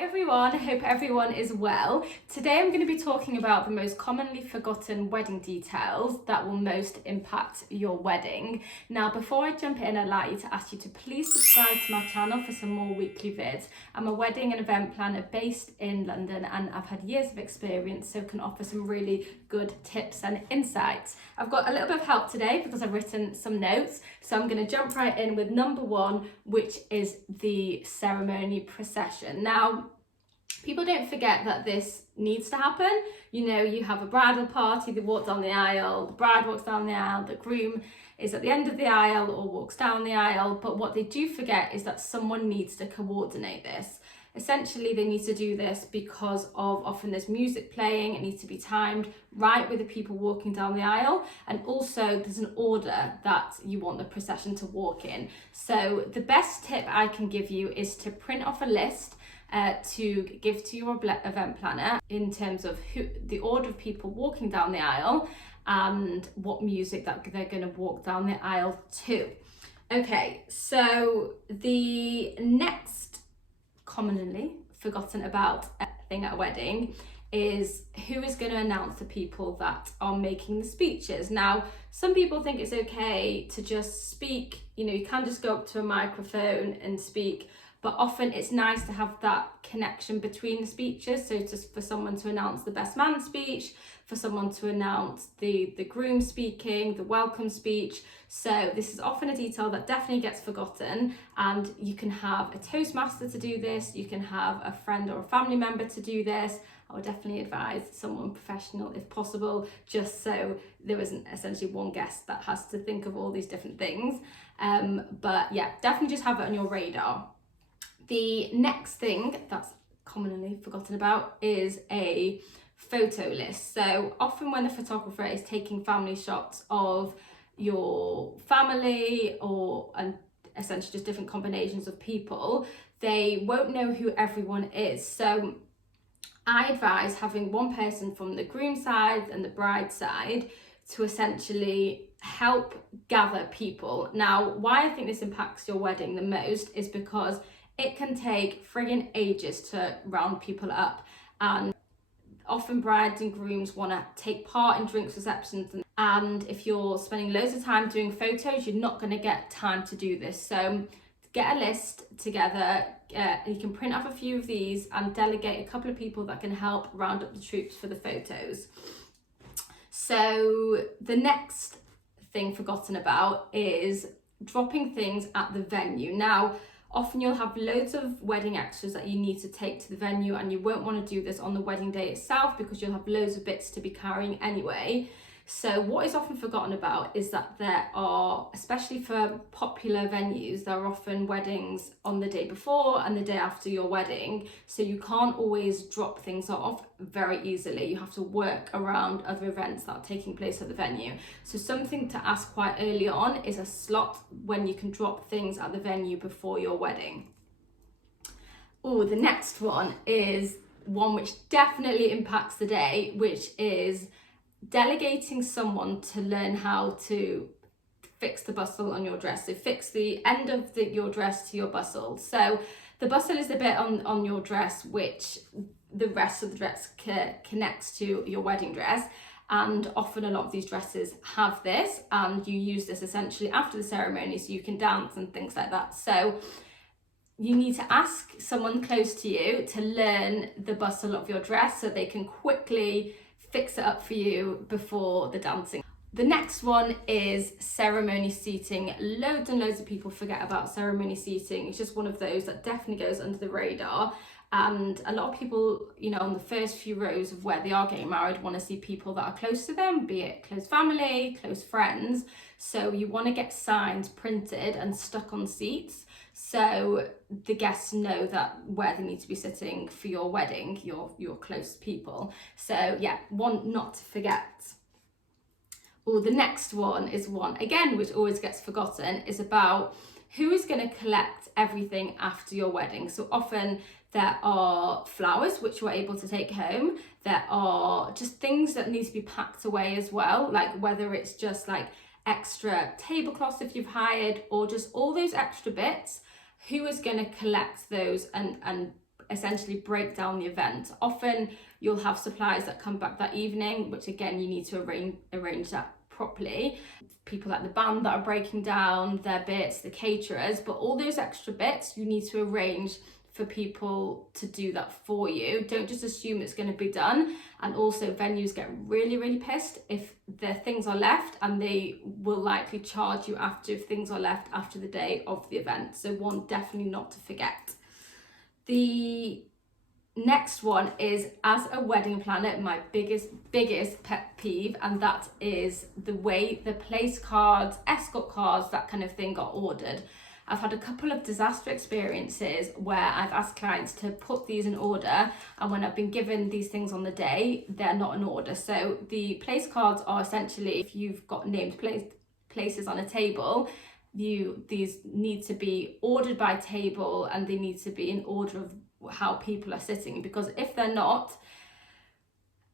Hi everyone, I hope everyone is well. Today I'm going to be talking about the most commonly forgotten wedding details that will most impact your wedding. Now before I jump in, I'd like you to ask you to please subscribe to my channel for some more weekly vids. I'm a wedding and event planner based in London and I've had years of experience, so can offer some really good tips and insights. I've got a little bit of help today because I've written some notes, so I'm going to jump right in with number one, which is the ceremony procession. Now, people don't forget that this needs to happen. You know, you have a bridal party, they walk down the aisle, the bride walks down the aisle, the groom is at the end of the aisle or walks down the aisle. But what they do forget is that someone needs to coordinate this. Essentially, they need to do this because of often there's music playing, it needs to be timed right with the people walking down the aisle, and also there's an order that you want the procession to walk in. So the best tip I can give you is to print off a list to give to your event planner in terms of the order of people walking down the aisle and what music that they're going to walk down the aisle to. Okay, so the next commonly forgotten about thing at a wedding is who is going to announce the people that are making the speeches. Now, some people think it's okay to just speak, you can just go up to a microphone and speak, but often it's nice to have that connection between the speeches. So just for someone to announce the best man speech, for someone to announce the groom speaking, the welcome speech. So this is often a detail that definitely gets forgotten, and you can have a toastmaster to do this, you can have a friend or a family member to do this. I would definitely advise someone professional if possible, just so there isn't essentially one guest that has to think of all these different things. But yeah, definitely just have it on your radar. The next thing that's commonly forgotten about is a photo list. So often when the photographer is taking family shots of your family and essentially just different combinations of people, they won't know who everyone is. So I advise having one person from the groom side and the bride side to essentially help gather people. Now, why I think this impacts your wedding the most is because it can take friggin' ages to round people up, and often brides and grooms want to take part in drinks receptions, and if you're spending loads of time doing photos, you're not going to get time to do this. So get a list together, you can print off a few of these and delegate a couple of people that can help round up the troops for the photos. So the next thing forgotten about is dropping things at the venue. Now, often you'll have loads of wedding extras that you need to take to the venue, and you won't want to do this on the wedding day itself because you'll have loads of bits to be carrying anyway. So what is often forgotten about is that there are, especially for popular venues, there are often weddings on the day before and the day after your wedding. So you can't always drop things off very easily. You have to work around other events that are taking place at the venue. So something to ask quite early on is a slot when you can drop things at the venue before your wedding. Oh, the next one is one which definitely impacts the day, which is delegating someone to learn how to fix the bustle on your dress. So fix the end of your dress to your bustle. So the bustle is the bit on your dress which the rest of the dress connects to your wedding dress, and often a lot of these dresses have this, and you use this essentially after the ceremony so you can dance and things like that. So you need to ask someone close to you to learn the bustle of your dress so they can quickly fix it up for you before the dancing. The next one is ceremony seating. Loads and loads of people forget about ceremony seating. It's just one of those that definitely goes under the radar. And a lot of people, on the first few rows of where they are getting married, want to see people that are close to them, be it close family, close friends. So you want to get signs printed and stuck on seats so the guests know that where they need to be sitting for your wedding, your close people. So yeah, one not to forget. Or the next one is one, again, which always gets forgotten, is about who is going to collect everything after your wedding. So often there are flowers which you're able to take home. There are just things that need to be packed away as well, like whether it's just like extra tablecloths if you've hired, or just all those extra bits. Who is going to collect those and essentially break down the event. Often you'll have suppliers that come back that evening, which again, you need to arrange that properly. People like the band that are breaking down their bits, the caterers, but all those extra bits you need to arrange for people to do that for you. Don't just assume it's going to be done. And also venues get really pissed if their things are left, and they will likely charge you after if things are left after the day of the event. So one definitely not to forget. The next one is, as a wedding planner, my biggest pet peeve, and that is the way the place cards, escort cards, that kind of thing got ordered. I've had a couple of disaster experiences where I've asked clients to put these in order, and when I've been given these things on the day, they're not in order. So the place cards are essentially, if you've got named places on a table, these need to be ordered by table, and they need to be in order of how people are sitting, because if they're not,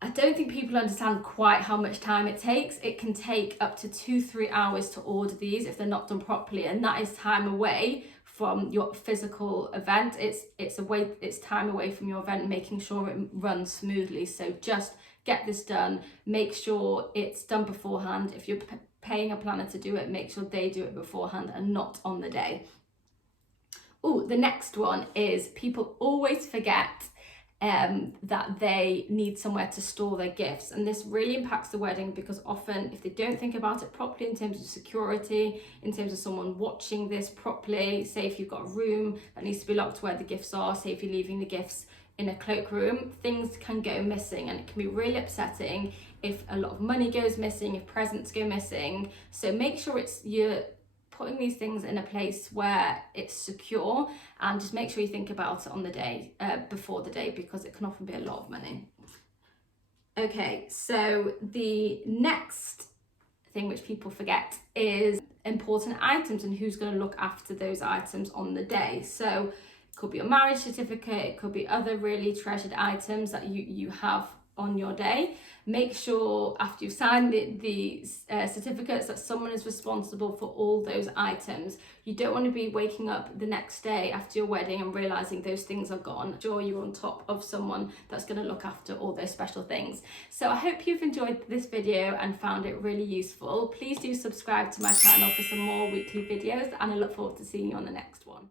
I don't think people understand quite how much time it takes. It can take up to 2-3 hours to order these if they're not done properly, and that is time away from your physical event. It's time away from your event, making sure it runs smoothly. So just get this done. Make sure it's done beforehand. If you're paying a planner to do it, make sure they do it beforehand and not on the day. Oh, the next one is people always forget that they need somewhere to store their gifts, and this really impacts the wedding, because often if they don't think about it properly in terms of security, in terms of someone watching this properly, say if you've got a room that needs to be locked where the gifts are, say if you're leaving the gifts in a cloakroom, things can go missing, and it can be really upsetting if a lot of money goes missing, if presents go missing. So make sure you're putting these things in a place where it's secure, and just make sure you think about it on the day, before the day, because it can often be a lot of money. Okay, so the next thing which people forget is important items and who's going to look after those items on the day. So it could be your marriage certificate, it could be other really treasured items that you have on your day. Make sure after you've signed the certificates that someone is responsible for all those items. You don't want to be waking up the next day after your wedding and realizing those things are gone. Make sure you're on top of someone that's going to look after all those special things. So I hope you've enjoyed this video and found it really useful. Please do subscribe to my channel for some more weekly videos, and I look forward to seeing you on the next one.